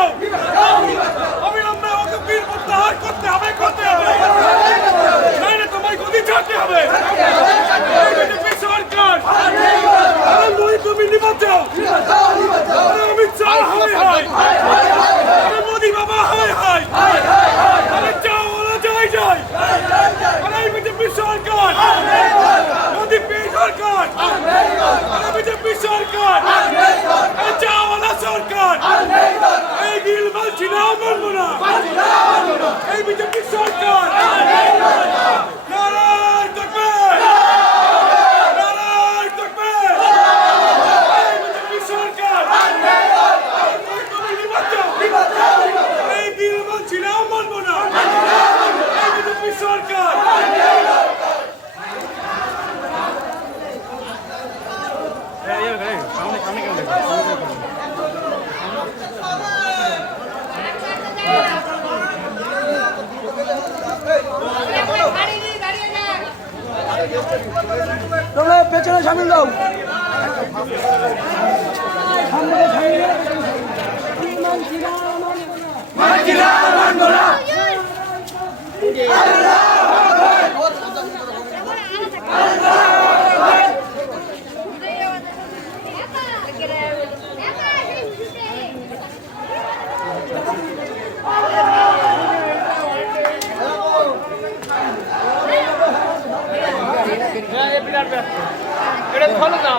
চাও অবিলম্বে ওকে বীর প্রত্যাহার করতে হবে নাইলে তোমায় গদি ছাড়তে হবে বিজেপি সরকার তুমি নিবাদ যাও অমিত শাহ হায় হায় মোদি বাবা হায় হায় চাও ওরা জয় জয় বিজেপি সরকার মোদি পীর সরকার বিজেপি সরকার চাওয়ালা সরকার এই দিল বলছি না মানব না এই বিজেপি সরকার নারায়ণ তকবীর নারায়ণ তকবীর এই বিজেপি সরকার তুমি নিবাদ যাও এই দিল বলছি না মানব না এই বিজেপি সরকার তোমরা পেছনে সামিল দাও এটা ভালো না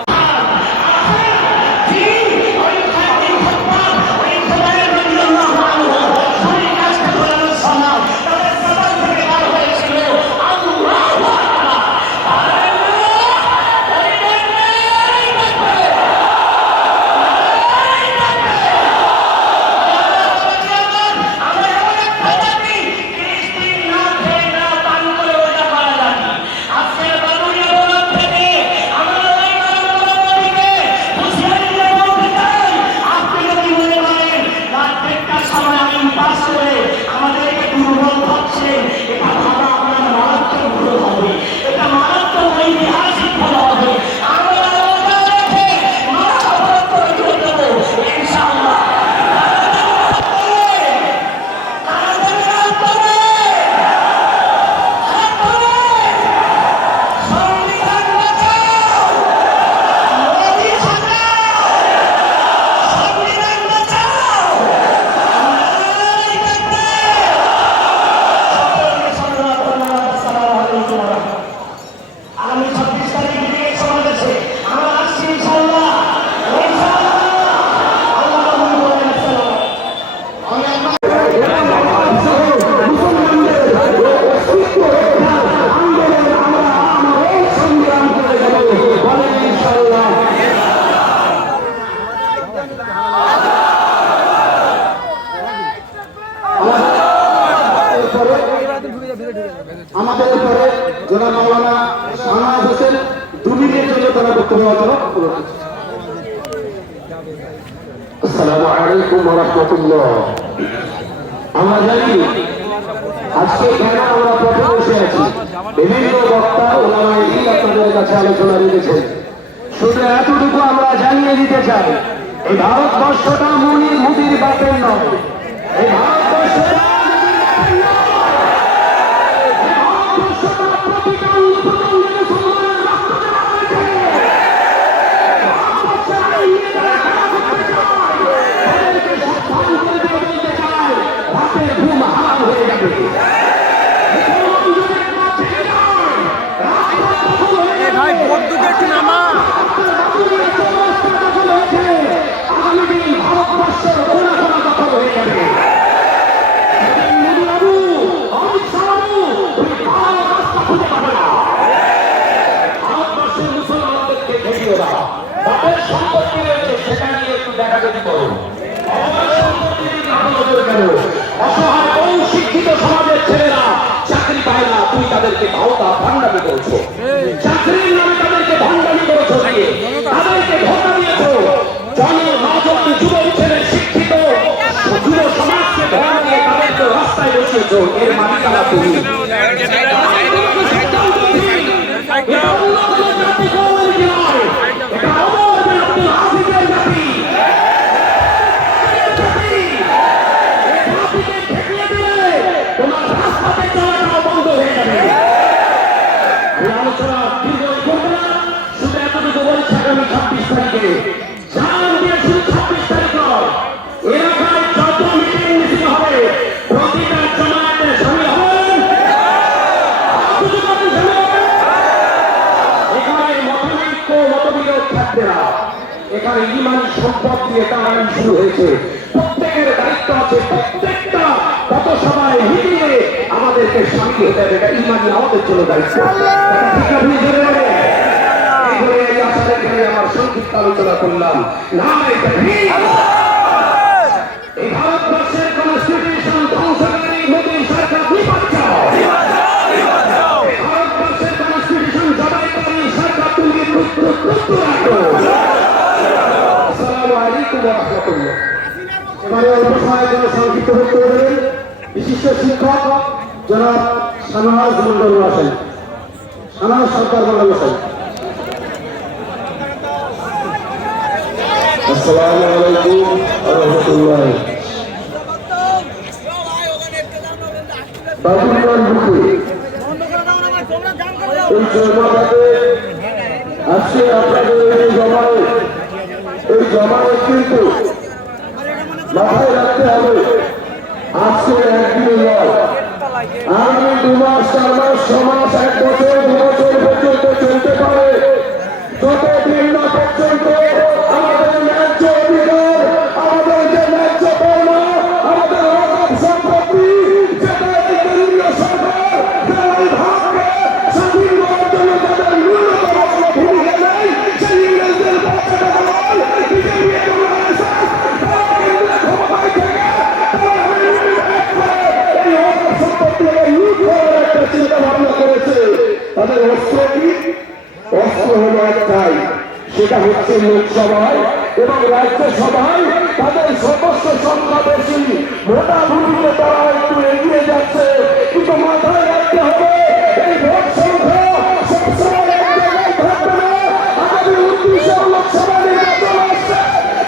আমাদের উপরে জনাব মাওলানা শাহনাজ হোসেন 2 মিনিটের জন্য তারা বক্তব্য রাখবেন। আসসালামু আলাইকুম ওয়া রাহমাতুল্লাহ। আমরা জানি আজকে কেন আমরা প্রথমে বসে আছি, বিভিন্ন বক্তা ওলামায়ে দ্বীন আপনাদের কাছে আলোচনা রেখেছেন। শুধু এতটুকু আমরা জানিয়ে দিতে চাই, এই ভারতবর্ষটা মোদির বাপের নয়, এই ভারতবর্ষটা ভাই বন্দুক একটু নামা সম্পত্তি রয়েছে সেটা নিয়ে একটু দেখাদেখি করো। অসহায় শিক্ষিত সমাজের ছেলেরা চাকরি পায় না, তুমি তাদেরকে ভাওতা ভান্ডামি করছো, চাকরির নামে তাদেরকে ভান্ডামি করেছো, তাদেরকে ধোকা দিয়েছো। নজওয়ান যুবক ছেলে শিক্ষিত যুব সমাজকে ধোকা দিয়ে তাদেরকে রাস্তায় বসিয়েছো। এর মালিকানা তুমি। এখানে ইমানি সম্পদ দিয়ে টানাটানি শুরু হয়েছে। প্রত্যেকের দায়িত্ব আছে, প্রত্যেকটা পথসভায় মিটিয়ে আমাদেরকে শান্তি হতে হবে, এটা ইমানি আমাদের জন্য দায়িত্ব। ঠিক আপনি জেনে নেবেন। এইভাবে এই আশা রেখে আমার সংক্ষিপ্ত আলোচনা করলাম। না এই ভারতবর্ষের কনস্টিটিউশন ধ্বংসকারী মোদী সরকার বিপদ চাও। ভারতবর্ষের কনস্টিটিউশন জবাইকারী সরকার তুমি রাখো। আসসালামু আলাইকুম ওয়া রাহমাতুল্লাহ। এবারে অল্প সময়ের জন্য সংক্ষিপ্ত বক্তব্য দেবেন বিশিষ্ট শিক্ষক জনাব শাহনওয়াজ মন্ডল মহাশয়, শাহনওয়াজ সরকার মন্ডল মহাশয়। আসসালামু আলাইকুম ওয়া রাহমাতুল্লাহ। বাবুল্লাহ মুখী এই জমাতে আজকে আপনাদের এই জমায়ে কিন্তু মাথায় রাখতে হবে আজকে একদিন নয়, আগামী 2 মাস 4 মাস 6 মাস 1 বছর 2 বছর পর্যন্ত চলতে পারে। যতদিন না পর্যন্ত আমাদের ন্যায্য অধিকার, আমাদের যে ন্যায্য পাওনা, আমাদের অগাধ সম্পত্তি যেটা এই কেন্দ্রীয় সরকার এই ভারতকে স্বাধীন করার জন্য তাদের ন্যূনতম কোনো ভূমিকা নেই, সেই ইংরেজদের পক্ষে বিজেপি এবং আরএসএস কেন্দ্রের ক্ষমতায় থেকে এই অগাধ সম্পত্তিকে লুট করার একটা চিন্তা ভাবনা করেছে। তাদের অস্ত্র কি? অস্ত্র হলো একটাই, সেটা হচ্ছে লোকসভায় এবং রাজ্যসভায় তাদের সদস্য সংখ্যা বেশি। মোটা ভূমিতে তারা একটু এগিয়ে যাচ্ছে, কিন্তু মাথায় রাখতে হবে এই ভোট সংখ্যা সবসময় এক জায়গায় থাকবে না। আগামী 29 লোকসভা নির্বাচন আসছে,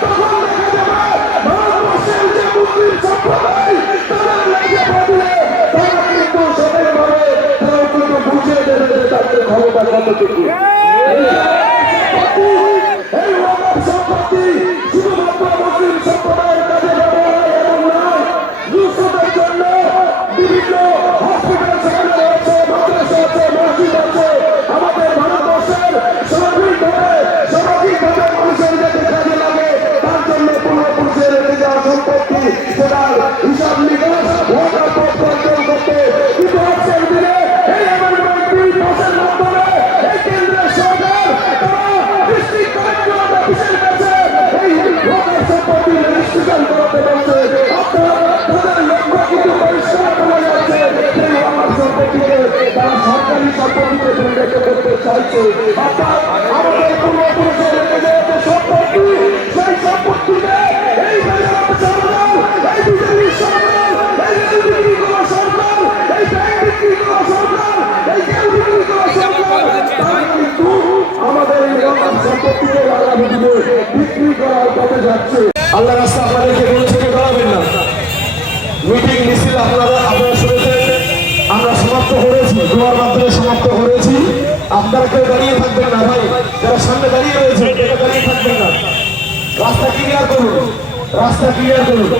তখন দেখা যাবে ভারতবর্ষের যে মুসলিম সম্প্রদায় তাদের লেগে পড়লে তারা কিন্তু সঠিকভাবে তারা কিন্তু বুঝিয়ে দেবে যে তাদের ক্ষমতা কতটুকু। এই ওয়াকাফ সম্পত্তি শুধুমাত্র মুসলিম সম্প্রদায়ের কাছে ব্যবহার এবং নয়, ইউসুফের জন্য বিভিন্ন হসপিটাল সেখানে রয়েছে, মাদ্রাসা আছে, মসজিদ আছে। আমাদের ভারতবর্ষের সামাজিকভাবে মানুষের যাতে কাজে লাগে তার জন্য পূর্বপুরুষের রেখে যাওয়া সম্পত্তি সেটার হিসাব নিকাশ ওয়াকাফ বোর্ড কন্ট্রোল করতে। কিন্তু আজকের দিনে এই অ্যামেন্ডমেন্ট বিল পাসের মাধ্যমে এই কেন্দ্রের সরকার তারা ডিস্ট্রিক্ট কালেক্টর অফিসের কাছে এই ওয়াকাফ সম্পত্তি রেজিস্ট্রেশন করাতে পারছে। তাদের লক্ষ্য কিন্তু পরিষ্কার করা যাচ্ছে, সেই ওয়াকাফ সম্পত্তিকে তারা সরকারি সম্পত্তিতে পরিণত করতে চাইছে। অর্থাৎ আমাদের পূর্বপুরুষের রেখে যাওয়া যে সম্পত্তি, সেই সম্পত্তিকে এই বেজার সরকার, এই বিজেপি সরকার, এই রেল বিক্রি করা সরকার, এই ব্যাংক বিক্রি করা সরকার, এই জেল বিক্রি করা সরকার, তারা কিন্তু আমাদের এই ওয়াকাফ সম্পত্তিকে আগামী দিনে বিক্রি করার পথে যাচ্ছে। আল্লাহ রাস্তা আপনাদেরকে বলেছে যে দাঁড়াবেন না। মিটিং মিছিল আপনারা শুনেছেন, আমরা সমাপ্ত করেছি, দোয়ার মাধ্যমে সমাপ্ত করেছি। আপনারা কেউ দাঁড়িয়ে থাকবেন না ভাই, যারা সামনে দাঁড়িয়ে রয়েছে কেউ দাঁড়িয়ে থাকবেন না। রাস্তা ক্লিয়ার করুন, রাস্তা ক্লিয়ার করুন।